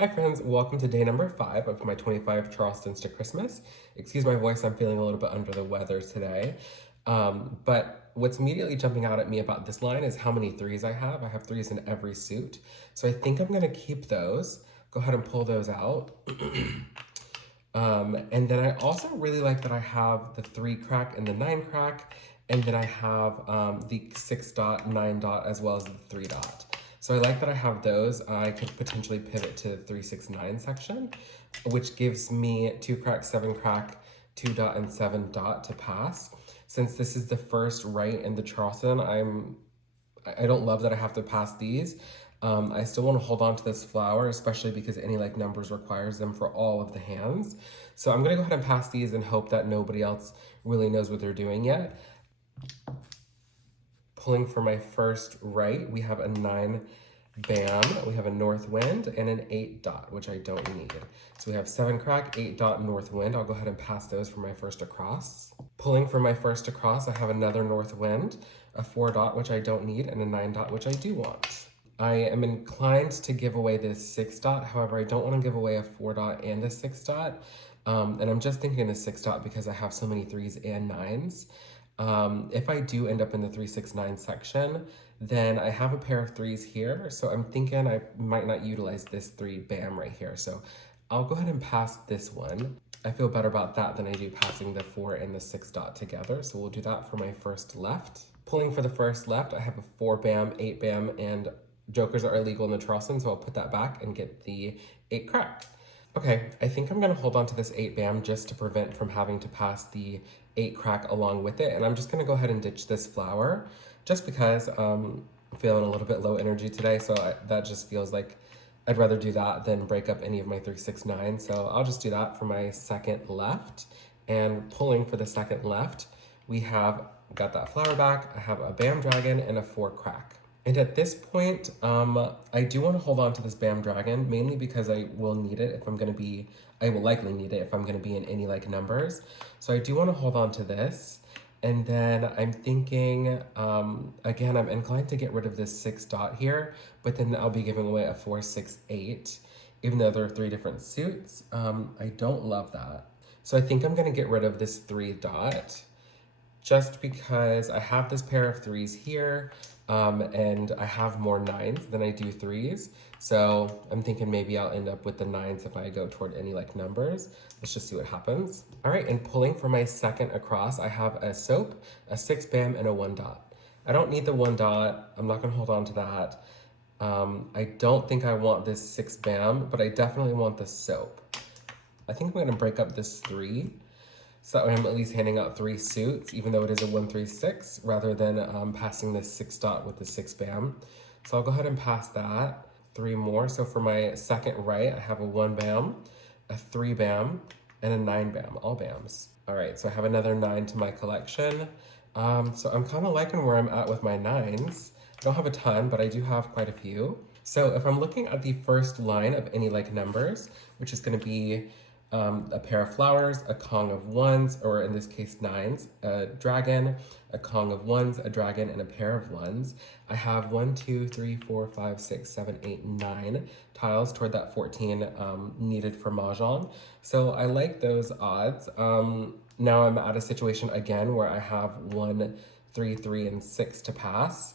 Hi friends, welcome to day number 5 of my 25 Charlestons to Christmas. Excuse my voice, I'm feeling a little bit under the weather today. But what's immediately jumping out at me about this line is how many threes I have. I have threes in every suit. So I think I'm gonna keep those. Go ahead and pull those out. And then I also really like that I have the 3 crack and the 9 crack, and then I have the 6 dot, 9 dot, as well as the 3 dot. So I like that I have those. I could potentially pivot to the 3, 6, 9 section, which gives me 2 crack, 7 crack, 2 dot, and 7 dot to pass. Since this is the first right in the Charleston, I don't love that I have to pass these. I still want to hold on to this flower, especially because any like numbers requires them for all of the hands. So I'm gonna go ahead and pass these and hope that nobody else really knows what they're doing yet. Pulling for my first right, we have a 9 bam, we have a north wind, and an 8 dot, which I don't need. So we have 7 crack, 8 dot, north wind. I'll go ahead and pass those for my first across. Pulling for my first across, I have another north wind, a 4 dot, which I don't need, and a 9 dot, which I do want. I am inclined to give away this 6 dot, however, I don't want to give away a 4 dot and a 6 dot. And I'm just thinking the 6 dot because I have so many 3s and 9s. If I do end up in the 3, 6, 9 section, then I have a pair of 3s here. So I'm thinking I might not utilize this 3 bam right here. So I'll go ahead and pass this one. I feel better about that than I do passing the 4 and the 6 dot together. So we'll do that for my first left. Pulling for the first left, I have a 4 bam, 8 bam, and jokers are illegal in the Charleston, so I'll put that back and get the 8 crack. Okay, I think I'm gonna hold on to this 8 bam just to prevent from having to pass the 8 crack along with it, and I'm just gonna go ahead and ditch this flower just because I'm feeling a little bit low energy today, so that just feels like I'd rather do that than break up any of my 3, 6, 9. So I'll just do that for my second left. And pulling for the second left, we have got that flower back. I have a bam dragon and a 4 crack. And at this point, I do want to hold on to this bam dragon, mainly because I will need it if I'm going to be, I will likely need it if I'm going to be in any like numbers. So I do want to hold on to this. And then I'm thinking, again, I'm inclined to get rid of this 6 dot here, but then I'll be giving away a 4, 6, 8, even though there are 3 different suits. I don't love that. So I think I'm gonna get rid of this 3 dot just because I have this pair of 3s here, and I have more 9s than I do 3s. So I'm thinking maybe I'll end up with the 9s if I go toward any like numbers. Let's just see what happens. All right, and pulling for my second across, I have a soap, a 6 bam, and a 1 dot. I don't need the 1 dot. I'm not gonna hold on to that. I don't think I want this 6 bam, but I definitely want the soap. I think I'm gonna break up this 3. So that way I'm at least handing out 3 suits, even though it is a 1, 3, 6, rather than passing this 6 dot with the 6 bam. So I'll go ahead and pass that. 3 more. So for my second right, I have a 1 bam, a 3 bam, and a 9 bam, all bams. All right, so I have another 9 to my collection. So I'm kind of liking where I'm at with my 9s. I don't have a ton, but I do have quite a few. So if I'm looking at the first line of any like numbers, which is going to be a pair of flowers, a Kong of ones, or in this case 9s, a dragon, a Kong of ones, a dragon, and a pair of ones. I have 1, 2, 3, 4, 5, 6, 7, 8, 9 tiles toward that 14 needed for Mahjong. So I like those odds. Now I'm at a situation again where I have 1, 3, 3, and 6 to pass.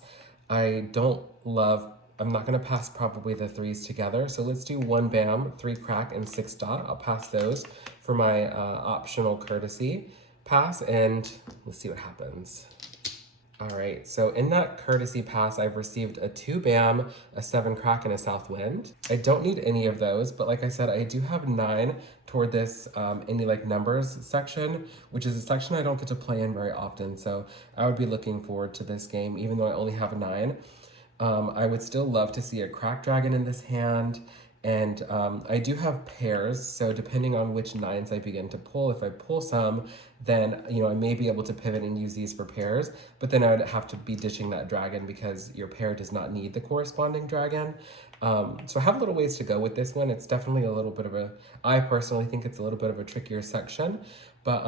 I'm not gonna pass probably the 3s together. So let's do 1 bam, 3 crack, and 6 dot. I'll pass those for my optional courtesy pass, and let's see what happens. All right, so in that courtesy pass, I've received a 2 bam, a 7 crack, and a south wind. I don't need any of those, but like I said, I do have 9 toward this any like numbers section, which is a section I don't get to play in very often. So I would be looking forward to this game, even though I only have 9. I would still love to see a crack dragon in this hand, and I do have pairs, so depending on which 9s I begin to pull, if I pull some, then I may be able to pivot and use these for pairs, but then I would have to be ditching that dragon because your pair does not need the corresponding dragon. So I have a little ways to go with this one. It's definitely a little bit of I personally think it's a little bit of a trickier section, but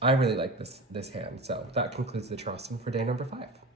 I really like this hand. So that concludes the Charleston for day number 5.